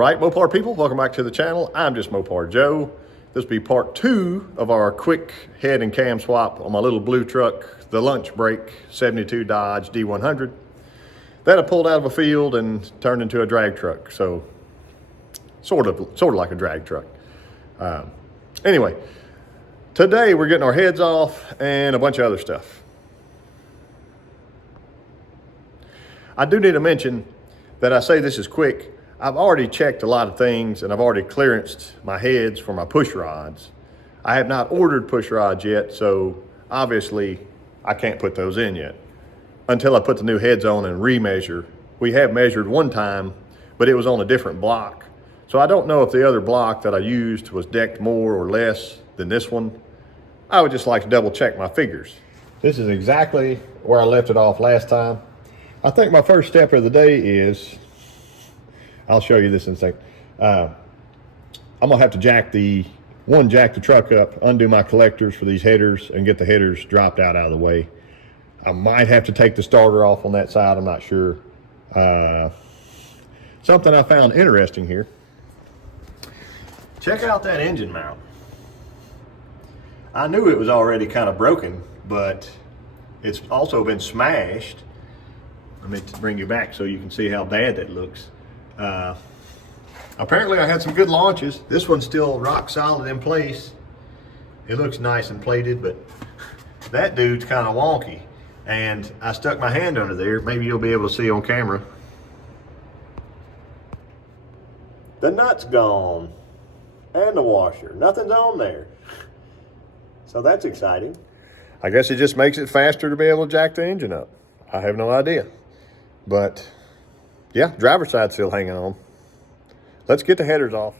right, Mopar people, welcome back to the channel. I'm just Mopar Joe. This will be part 2 of our quick head and cam swap on my little blue truck, the lunch break 72 Dodge D100 that I pulled out of a field and turned into a drag truck. So sort of like a drag truck. Anyway, today we're getting our heads off and a bunch of other stuff. I do need to mention that I say this is quick. I've already checked a lot of things and I've already clearanced my heads for my push rods. I have not ordered push rods yet, so obviously I can't put those in yet until I put the new heads on and remeasure. We have measured one time, but it was on a different block. So I don't know if the other block that I used was decked more or less than this one. I would just like to double check my figures. This is exactly where I left it off last time. I think my first step of the day is, I'll show you this in a second. I'm gonna have to jack the truck up, undo my collectors for these headers, and get the headers dropped out of the way. I might have to take the starter off on that side, I'm not sure. Something I found interesting here. Check out that engine mount. I knew it was already kind of broken, but it's also been smashed. Let me bring you back so you can see how bad that looks. Apparently I had some good launches. This one's still rock solid in place. It looks nice and plated, but that dude's kind of wonky. And I stuck my hand under there. Maybe you'll be able to see on camera. The nut's gone. And the washer. Nothing's on there. So that's exciting. I guess it just makes it faster to be able to jack the engine up. I have no idea. But yeah, driver's side's still hanging on. Let's get the headers off.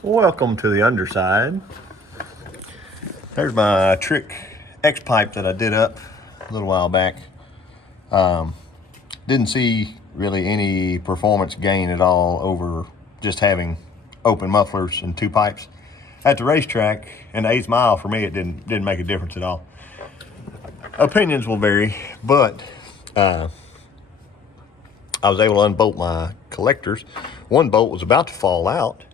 Welcome to the underside. There's my trick X pipe that I did up a little while back. Didn't see really any performance gain at all over just having open mufflers and 2 pipes. At the racetrack, in the 8th mile, for me, it didn't make a difference at all. Opinions will vary, but I was able to unbolt my collectors. One bolt was about to fall out,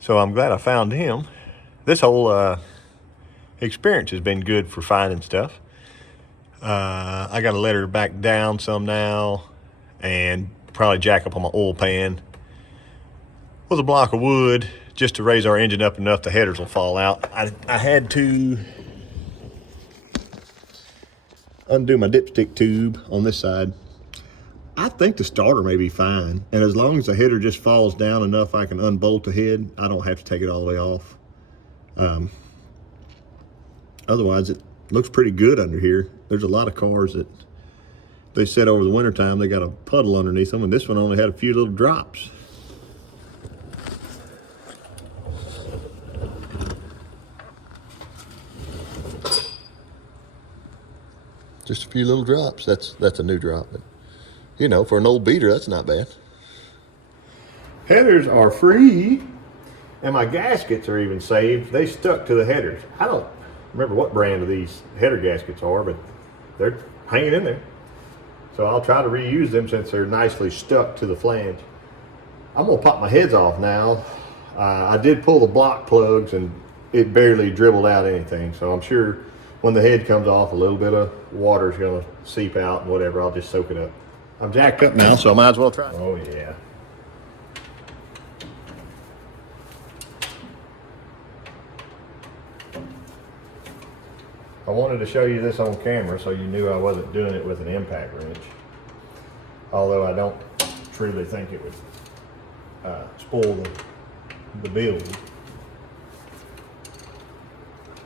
so I'm glad I found him. This whole experience has been good for finding stuff. I got to let her back down some now and probably jack up on my oil pan with a block of wood just to raise our engine up enough the headers will fall out. I had to undo my dipstick tube on this side. I think the starter may be fine, and as long as the header just falls down enough I can unbolt the head, I don't have to take it all the way off. Otherwise it looks pretty good under here. There's a lot of cars that they said over the winter time they got a puddle underneath them, and this one only had a few little drops. Just a few little drops. That's a new drop, but you know, for an old beater, that's not bad. Headers are free, and my gaskets are even saved. They stuck to the headers. I don't remember what brand of these header gaskets are, but they're hanging in there. So I'll try to reuse them since they're nicely stuck to the flange. I'm gonna pop my heads off now. I did pull the block plugs and it barely dribbled out anything, so I'm sure when the head comes off, a little bit of water is gonna seep out and whatever, I'll just soak it up. I'm jacked up now, so I might as well try. Oh yeah. I wanted to show you this on camera so you knew I wasn't doing it with an impact wrench. Although I don't truly think it would spoil the build.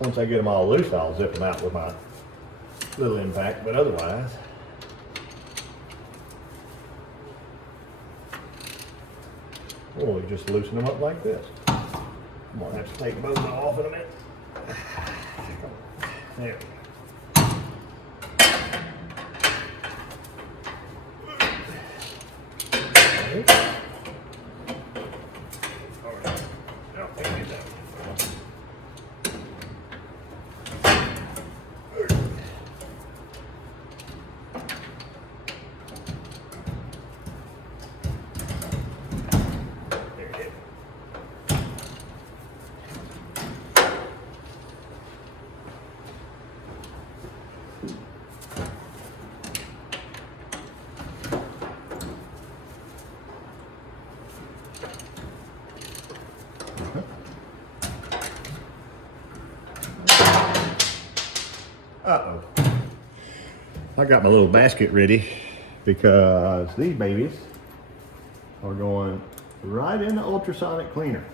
Once I get them all loose, I'll zip them out with my little impact, but otherwise, we'll just loosen them up like this. I'm gonna have to take both off in a minute. There we go. Uh-oh. I got my little basket ready because these babies are going right in the ultrasonic cleaner.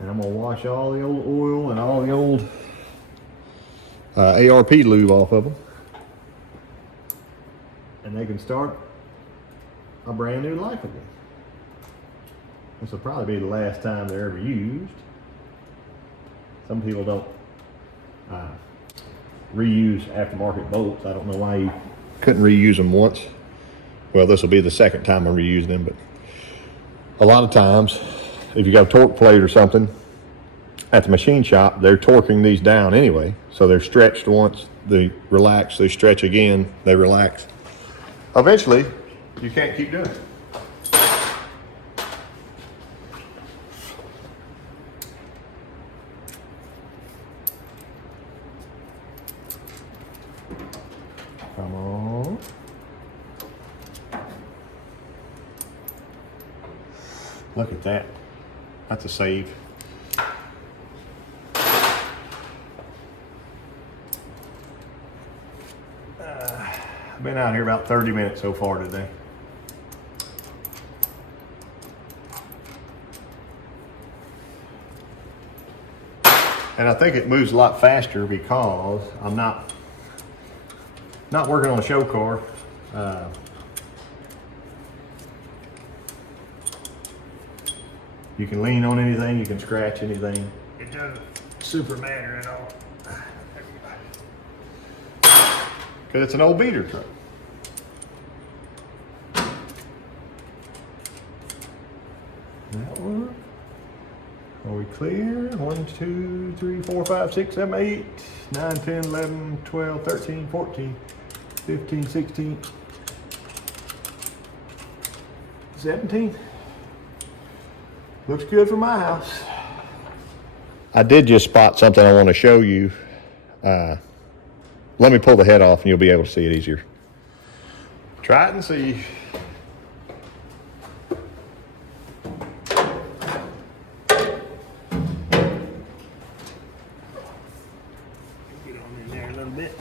And I'm gonna wash all the old oil and all the old ARP lube off of them. And they can start a brand new life again. This will probably be the last time they're ever used. Some people don't reuse aftermarket bolts. I don't know why you couldn't reuse them once. Well, this will be the second time I'm reusing them, but a lot of times, if you got a torque plate or something at the machine shop, they're torquing these down anyway. So they're stretched once, they relax, they stretch again, they relax. Eventually, you can't keep doing it. Come on. Look at that. That's a save. I've been out here about 30 minutes so far today. And I think it moves a lot faster because I'm not working on a show car. You can lean on anything, you can scratch anything. It doesn't super matter at all. Because it's an old beater truck. That one. Are we clear? 1, 2, 3, 4, 5, 6, 7, 8, 9, 10, 11, 12, 13, 14, 15, 16, 17. Looks good for my house. I did just spot something I want to show you. Let me pull the head off and you'll be able to see it easier. Try it and see. Get on in there a little bit.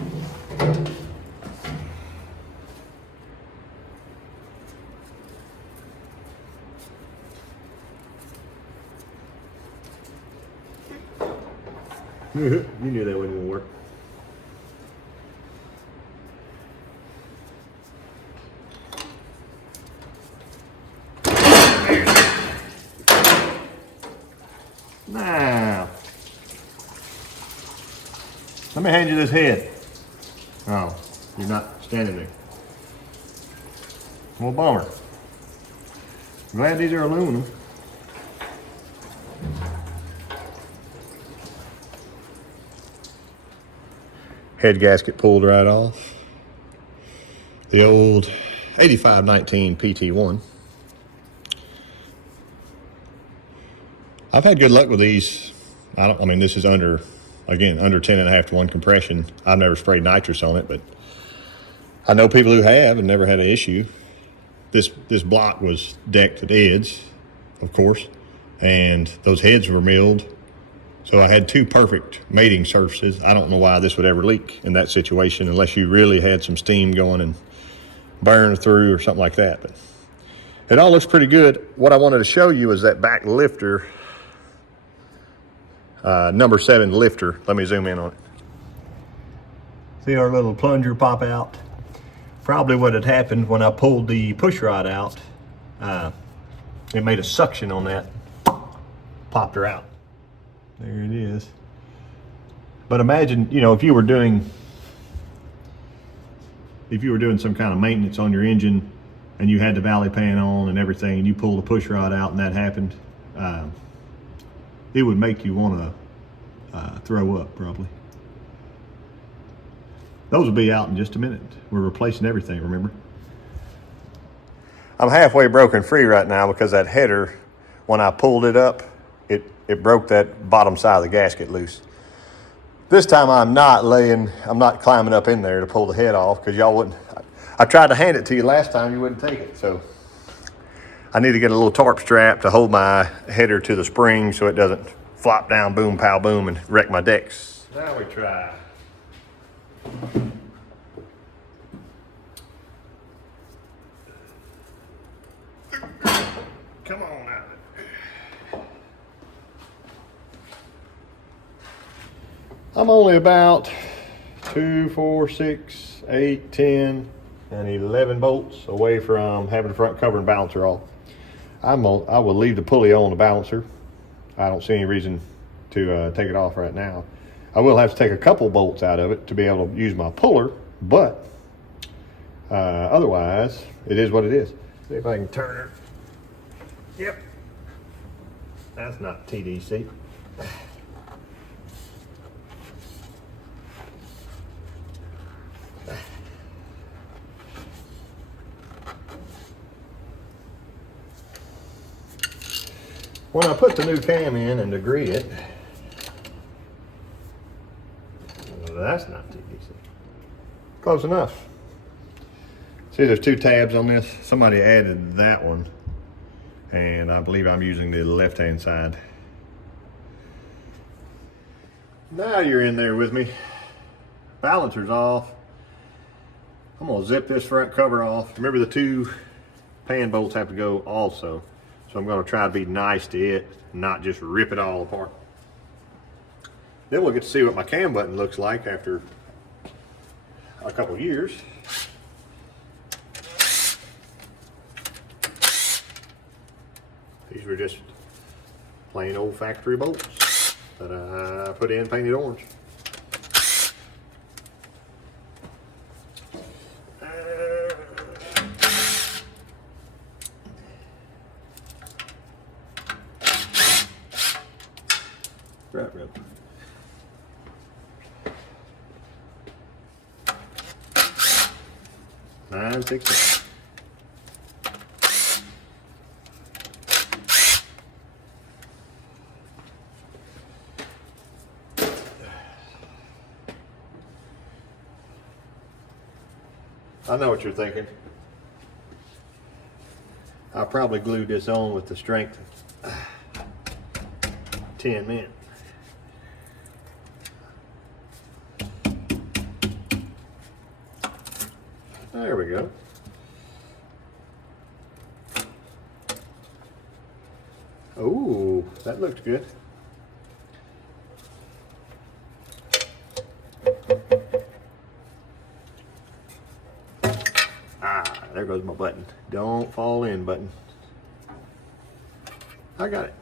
You knew that wouldn't work. Now, let me hand you this head. Oh, you're not standing there. Well, bummer. Glad these are aluminum. Head gasket pulled right off. The old 8519 PT1. I've had good luck with these. I mean, this is under 10.5 to 1 compression. I've never sprayed nitrous on it, but I know people who have and never had an issue. This block was decked at eds, of course, and those heads were milled. So I had 2 perfect mating surfaces. I don't know why this would ever leak in that situation unless you really had some steam going and burn through or something like that. But it all looks pretty good. What I wanted to show you is that back lifter, number 7 lifter. Let me zoom in on it. See our little plunger pop out? Probably what had happened when I pulled the push rod out, it made a suction on that, popped her out. There it is. But imagine, you know, if you were doing some kind of maintenance on your engine and you had the valley pan on and everything and you pulled the push rod out and that happened, it would make you want to throw up probably. Those will be out in just a minute. We're replacing everything, remember? I'm halfway broken free right now because that header, when I pulled it up, it broke that bottom side of the gasket loose. This time I'm not climbing up in there to pull the head off because y'all wouldn't. I tried to hand it to you last time, you wouldn't take it. So I need to get a little tarp strap to hold my header to the spring so it doesn't flop down, boom, pow, boom, and wreck my decks. Now we try. Come on out. I'm only about 2, 4, 6, 8, 10, and 11 bolts away from having the front cover and balancer off. I will leave the pulley on the balancer. I don't see any reason to take it off right now. I will have to take a couple bolts out of it to be able to use my puller, but otherwise, it is what it is. See if I can turn her. Yep. That's not TDC. When I put the new cam in and degree it, that's not TDC. Close enough. See, there's 2 tabs on this. Somebody added that one, and I believe I'm using the left-hand side. Now you're in there with me. Balancer's off. I'm gonna zip this front cover off. Remember, the 2 pan bolts have to go also. So I'm gonna try to be nice to it, not just rip it all apart. Then we'll get to see what my cam button looks like after a couple years. These were just plain old factory bolts that I put in painted orange. Right. 9/16. I know what you're thinking. I probably glued this on with the strength of 10 men. There we go. Oh, that looks good. Ah, there goes my button. Don't fall in, button. I got it.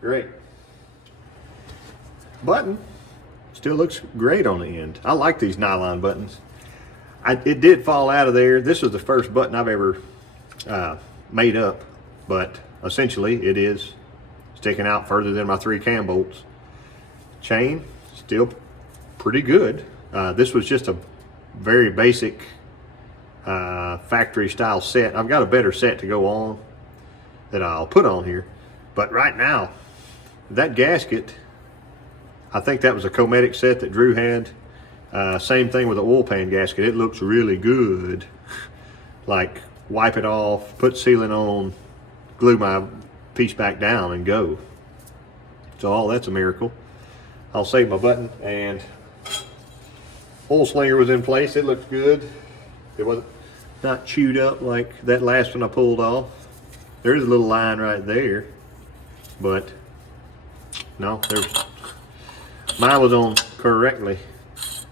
Great. Button still looks great on the end. I like these nylon buttons. It did fall out of there. This was the first button I've ever made up, but essentially it is sticking out further than my 3 cam bolts. Chain, still pretty good. This was just a very basic factory style set. I've got a better set to go on that I'll put on here, but right now, that gasket, I think that was a Cometic set that Drew had. Same thing with the oil pan gasket. It looks really good. Like, wipe it off, put sealant on, glue my piece back down and go. So all that's a miracle. I'll save my button, and oil slinger was in place. It looked good. It wasn't not chewed up like that last one I pulled off. There's a little line right there, but no, mine was on correctly.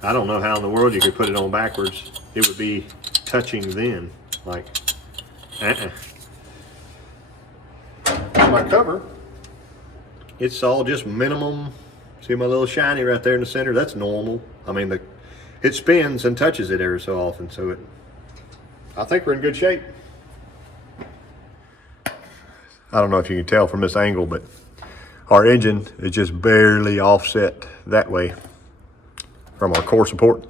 I don't know how in the world you could put it on backwards. It would be touching then, like, My cover, it's all just minimum. See my little shiny right there in the center? That's normal. I mean, it spins and touches it every so often, so I think we're in good shape. I don't know if you can tell from this angle, but our engine is just barely offset that way from our core support.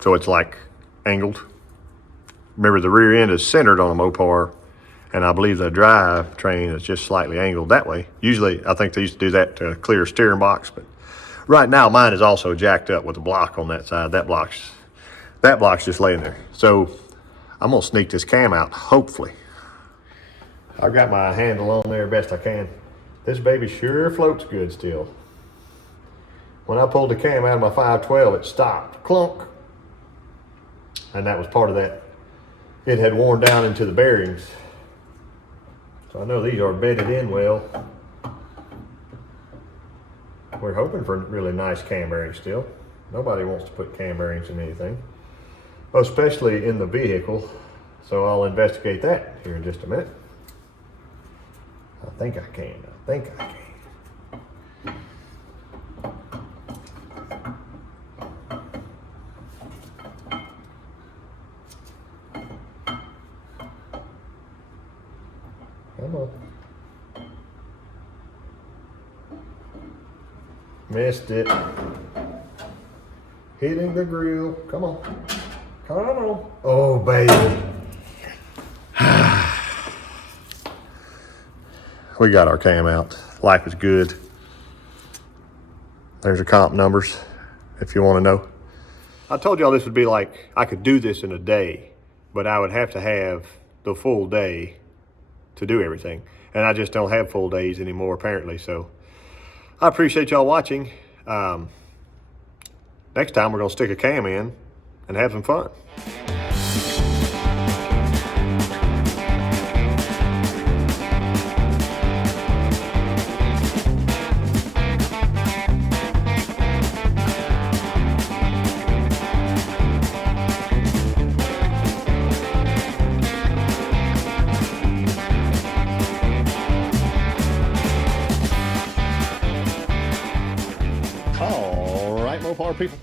So it's like angled. Remember, the rear end is centered on a Mopar, and I believe the drive train is just slightly angled that way. Usually, I think they used to do that to clear a steering box, but right now mine is also jacked up with a block on that side. That block's just laying there. So I'm gonna sneak this cam out, hopefully. I've got my handle on there best I can. This baby sure floats good still. when I pulled the cam out of my 512, it stopped, clunk. And that was part of that. It had worn down into the bearings. So I know these are bedded in well. We're hoping for really nice cam bearings still. Nobody wants to put cam bearings in anything, especially in the vehicle. So I'll investigate that here in just a minute. I think I can. Come on. Missed it. Hitting the grill. Come on. Come on. Oh, baby. We got our cam out. Life is good. There's the comp numbers if you want to know. I told y'all this would be like, I could do this in a day, but I would have to have the full day to do everything. And I just don't have full days anymore, apparently. So I appreciate y'all watching. Next time we're gonna stick a cam in and have some fun. All right, Mopar people.